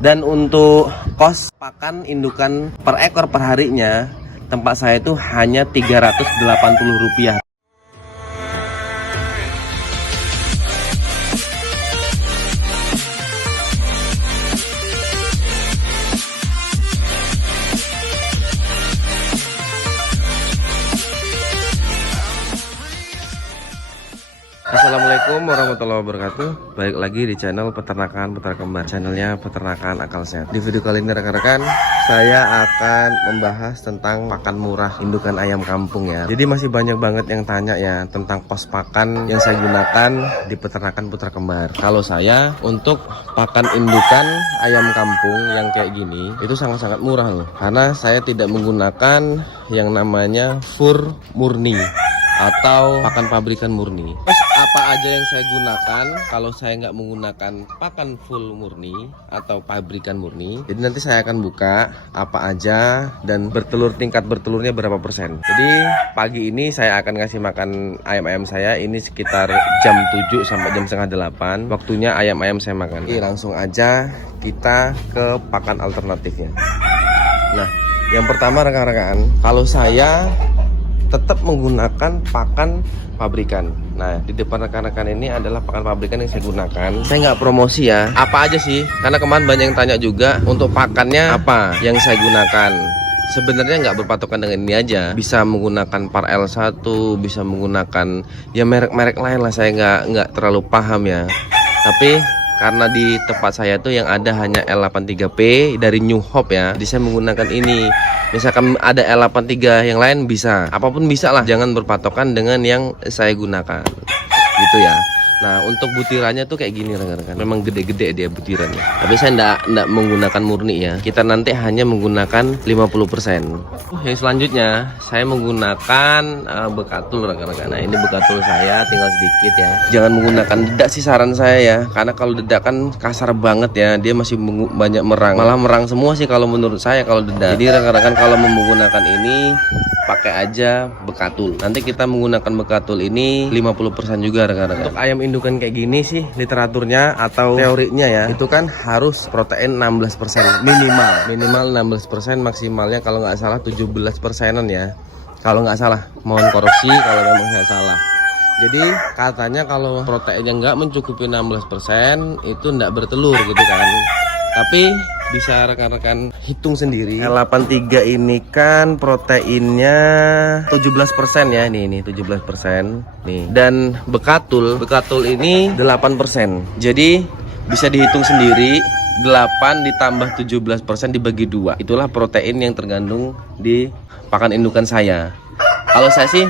Dan untuk kos pakan indukan per ekor per harinya, tempat saya itu hanya Rp380. Assalamualaikum warahmatullahi wabarakatuh. Balik lagi di channel peternakan putra kembar, channelnya peternakan akal sehat. Di video kali ini rekan-rekan, saya akan membahas tentang pakan murah indukan ayam kampung ya. Jadi masih banyak banget yang tanya ya tentang pos pakan yang saya gunakan di peternakan putra kembar. Kalau saya untuk pakan indukan ayam kampung yang kayak gini itu sangat-sangat murah loh, karena saya tidak menggunakan yang namanya fur murni atau pakan pabrikan murni. Terus apa aja yang saya gunakan kalau saya nggak menggunakan pakan full murni atau pabrikan murni? Jadi nanti saya akan buka apa aja dan tingkat bertelurnya berapa persen. Jadi pagi ini saya akan ngasih makan ayam-ayam saya ini sekitar jam 7 sampai jam setengah 8. Waktunya ayam-ayam saya makan. Oke, langsung aja kita ke pakan alternatifnya. Nah, yang pertama rekan-rekan, kalau saya tetap menggunakan pakan pabrikan. Nah, di depan rekan-rekan ini adalah pakan pabrikan yang saya gunakan. Saya nggak promosi ya, apa aja sih, karena kemarin banyak yang tanya juga untuk pakannya apa yang saya gunakan. Sebenarnya nggak berpatokan dengan ini aja, bisa menggunakan Par L1, bisa menggunakan ya merek-merek lain lah, saya nggak terlalu paham ya. Tapi karena di tempat saya tuh yang ada hanya L83P dari New Hope ya, jadi saya menggunakan ini. Misalkan ada L83 yang lain bisa, apapun bisa lah, jangan berpatokan dengan yang saya gunakan gitu ya. Nah, untuk butirannya tuh kayak gini rekan-rekan, memang gede-gede dia butirannya. Tapi saya enggak menggunakan murni ya, kita nanti hanya menggunakan 50%. Yang selanjutnya saya menggunakan bekatul rekan-rekan. Nah, ini bekatul saya tinggal sedikit ya, jangan menggunakan dedak sih saran saya ya, karena kalau dedak kan kasar banget ya, dia masih banyak merang, malah merang semua sih kalau menurut saya kalau dedak. Jadi rekan-rekan kalau mau menggunakan ini pakai aja bekatul. Nanti kita menggunakan bekatul ini 50% juga rekan-rekan. Untuk ayam indukan kayak gini sih literaturnya atau teorinya ya, itu kan harus protein 16% minimal 16%, maksimalnya kalau nggak salah 17%an ya, kalau nggak salah. Mohon koreksi kalau memang saya salah. Jadi katanya kalau proteinnya nggak mencukupi 16% itu nggak bertelur gitu kan. Tapi bisa rekan-rekan hitung sendiri. L83 ini kan proteinnya 17% ya, ini 17% nih. Dan bekatul ini 8%. Jadi bisa dihitung sendiri, 8 ditambah 17% dibagi 2. Itulah protein yang tergandung di pakan indukan saya. Kalau saya sih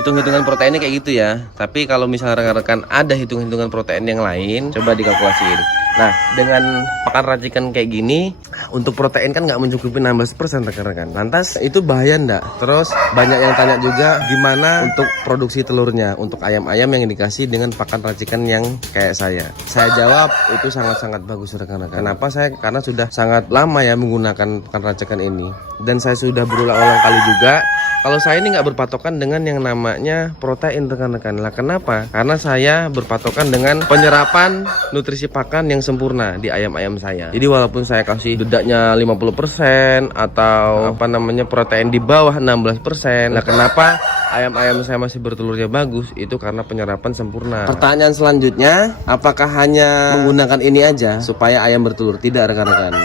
hitung-hitungan proteinnya kayak gitu ya. Tapi kalau misalnya rekan-rekan ada hitung-hitungan protein yang lain, coba dikalkulasiin. Nah, dengan pakan racikan kayak gini, untuk protein kan nggak mencukupi 16% rekan-rekan. Lantas itu bahaya ndak? Terus banyak yang tanya juga gimana untuk produksi telurnya untuk ayam-ayam yang dikasih dengan pakan racikan yang kayak saya. Saya jawab itu sangat-sangat bagus rekan-rekan. Kenapa saya? Karena sudah sangat lama ya menggunakan pakan racikan ini. Dan saya sudah berulang-ulang kali juga, kalau saya ini nggak berpatokan dengan yang namanya protein rekan-rekan. Lah kenapa? Karena saya berpatokan dengan penyerapan nutrisi pakan yang sempurna di ayam-ayam saya. Jadi walaupun saya kasih dedaknya 50% atau apa namanya protein di bawah 16%, lah kenapa ayam-ayam saya masih bertelurnya bagus? Itu karena penyerapan sempurna. Pertanyaan selanjutnya, apakah hanya menggunakan ini aja supaya ayam bertelur? Tidak rekan-rekan.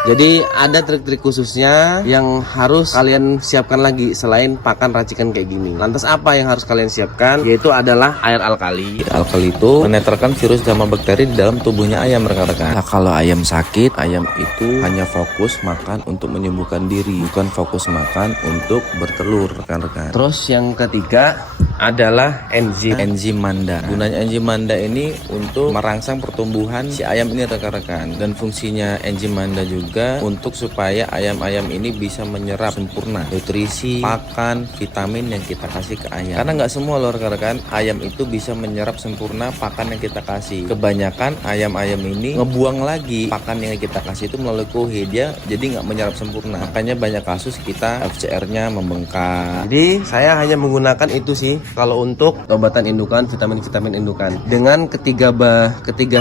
Jadi ada trik-trik khususnya yang harus kalian siapkan lagi selain pakan racikan kayak gini. Lantas apa yang harus kalian siapkan? Yaitu adalah air alkali. Alkali itu menetralkan virus dan bakteri di dalam tubuhnya ayam rekan-rekan. Nah, kalau ayam sakit, ayam itu hanya fokus makan untuk menyembuhkan diri, bukan fokus makan untuk bertelur rekan-rekan. Terus yang ketiga adalah enzim manda. Gunanya enzim manda ini untuk merangsang pertumbuhan si ayam ini rekan-rekan, dan fungsinya enzim manda juga untuk supaya ayam-ayam ini bisa menyerap sempurna nutrisi, pakan, vitamin yang kita kasih ke ayam. Karena nggak semua loh rekan-rekan ayam itu bisa menyerap sempurna pakan yang kita kasih. Kebanyakan ayam-ayam ini ngebuang lagi pakan yang kita kasih itu melalui kuhi, dia jadi nggak menyerap sempurna. Makanya banyak kasus kita FCR-nya membengkak. Jadi saya hanya menggunakan itu sih kalau untuk obatan indukan, vitamin-vitamin indukan. Dengan ketiga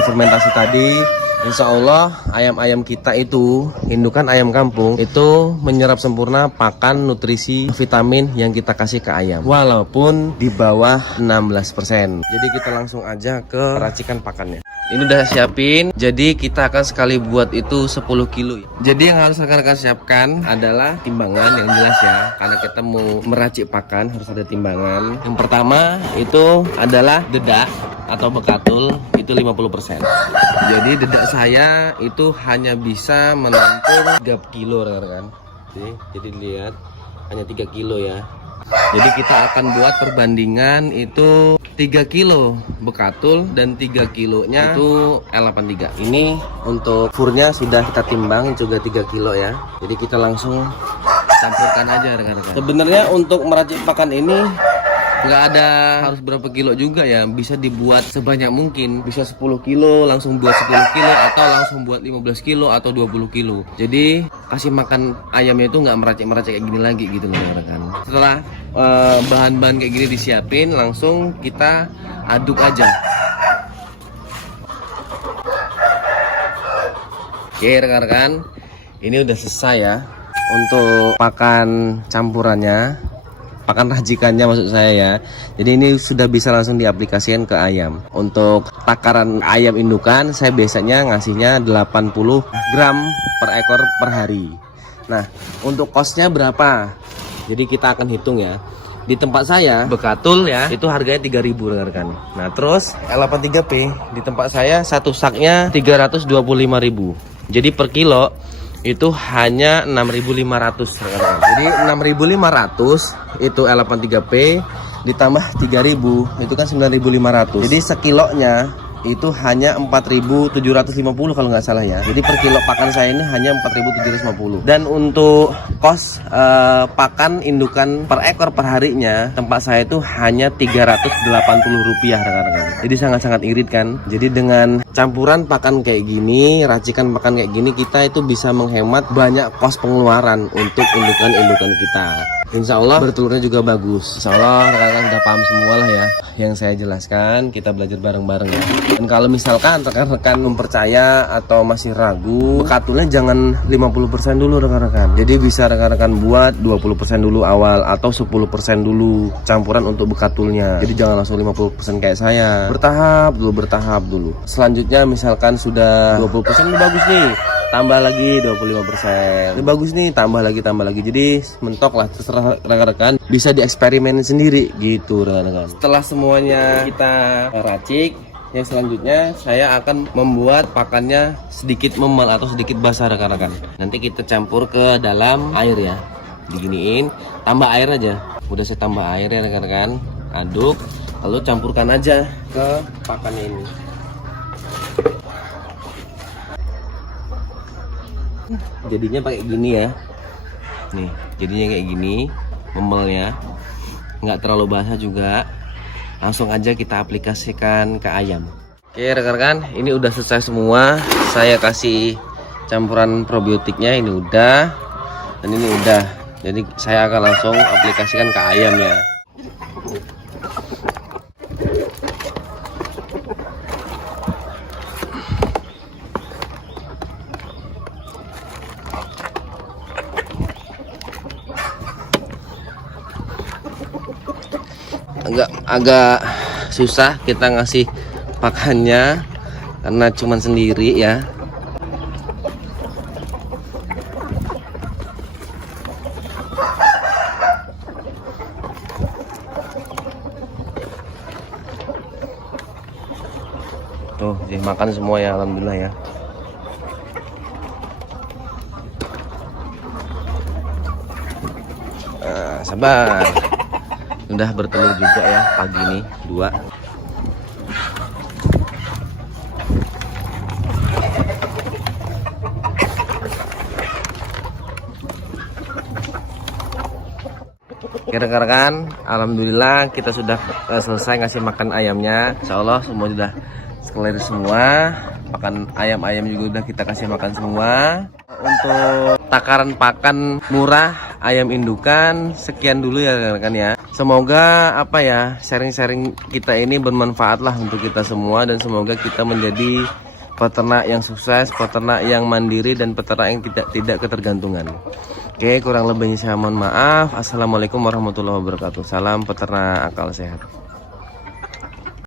fermentasi tadi, Insya Allah ayam-ayam kita itu, indukan ayam kampung itu menyerap sempurna pakan, nutrisi, vitamin yang kita kasih ke ayam, walaupun di bawah 16%. Jadi kita langsung aja ke racikan pakannya. Ini udah siapin, jadi kita akan sekali buat itu 10 kilo. Jadi yang harus rekan-rekan siapkan adalah timbangan yang jelas ya, karena kita mau meracik pakan harus ada timbangan. Yang pertama itu adalah dedak atau bekatul, itu 50%. Jadi dedak saya itu hanya bisa menampung 3 kilo rekan-rekan. Jadi lihat hanya 3 kilo ya. Jadi kita akan buat perbandingan itu 3 kilo bekatul dan 3 kilonya itu L83. Ini untuk furnya sudah kita timbang juga 3 kilo ya. Jadi kita langsung campurkan aja rekan-rekan. Sebenarnya untuk meracik pakan ini nggak ada harus berapa kilo juga ya, bisa dibuat sebanyak mungkin, bisa 10 kilo langsung buat 10 kilo atau langsung buat 15 kilo atau 20 kilo. Jadi kasih makan ayamnya itu nggak meracik-meracik kayak gini lagi gitu loh rekan. Setelah bahan-bahan kayak gini disiapin, langsung kita aduk aja. Oke rekan-rekan, ini udah selesai ya untuk pakan campurannya, pakan racikannya maksud saya ya. Jadi ini sudah bisa langsung diaplikasikan ke ayam. Untuk takaran ayam indukan saya biasanya ngasihnya 80 gram per ekor per hari. Nah untuk kosnya berapa, jadi kita akan hitung ya. Di tempat saya bekatul ya itu harganya 3.000 rekan. Nah terus L83P di tempat saya satu saknya 325.000. Jadi per kilo itu hanya 6.500 rekan-rekan. Jadi 6.500 itu L83P ditambah 3.000 itu kan 9.500. Jadi sekilonya itu hanya 4.750 kalau nggak salah ya. Jadi per kilo pakan saya ini hanya 4.750. Dan untuk kos pakan indukan per ekor per harinya tempat saya itu hanya 380 rupiah rekan-rekan. Jadi sangat-sangat irit kan. Jadi dengan campuran pakan kayak gini, racikan pakan kayak gini, kita itu bisa menghemat banyak kos pengeluaran untuk indukan-indukan kita. Insya Allah bertelurnya juga bagus. Insya Allah rekan-rekan udah paham semua lah ya yang saya jelaskan. Kita belajar bareng-bareng ya. Dan kalau misalkan rekan-rekan mempercaya atau masih ragu, bekatulnya jangan 50% dulu rekan-rekan. Jadi bisa rekan-rekan buat 20% dulu awal atau 10% dulu campuran untuk bekatulnya. Jadi jangan langsung 50% kayak saya. Bertahap dulu. Selanjutnya misalkan sudah 20% ini bagus nih, tambah lagi 25%. Ini bagus nih, tambah lagi. Jadi mentok lah, terserah rekan-rekan, bisa dieksperimen sendiri gitu rekan-rekan. Setelah semuanya kita racik, yang selanjutnya saya akan membuat pakannya sedikit memel atau sedikit basah rekan-rekan. Nanti kita campur ke dalam air ya. Diginiin, tambah air aja. Udah saya tambah air ya rekan-rekan. Aduk, lalu campurkan aja ke pakannya ini. Jadinya pakai gini ya. Nih, jadinya kayak gini, memelnya. Nggak terlalu basah juga. Langsung aja kita aplikasikan ke ayam. Oke rekan-rekan, ini udah selesai semua. Saya kasih campuran probiotiknya, ini udah. Dan ini udah. Jadi saya akan langsung aplikasikan ke ayam ya. Agak susah kita ngasih pakannya karena cuman sendiri ya. Tuh dimakan semua ya, alhamdulillah ya. Sabar. Udah bertelur juga ya pagi ini 2. Rekan-rekan, alhamdulillah kita sudah selesai ngasih makan ayamnya. Insya Allah semua sudah clear semua. Pakan ayam-ayam juga udah kita kasih makan semua. Untuk takaran pakan murah ayam indukan sekian dulu ya rekan-rekan ya. Semoga apa ya, sharing-sharing kita ini bermanfaat lah untuk kita semua, dan semoga kita menjadi peternak yang sukses, peternak yang mandiri, dan peternak yang tidak ketergantungan. Oke, kurang lebihnya saya mohon maaf. Assalamualaikum warahmatullahi wabarakatuh. Salam peternak akal sehat.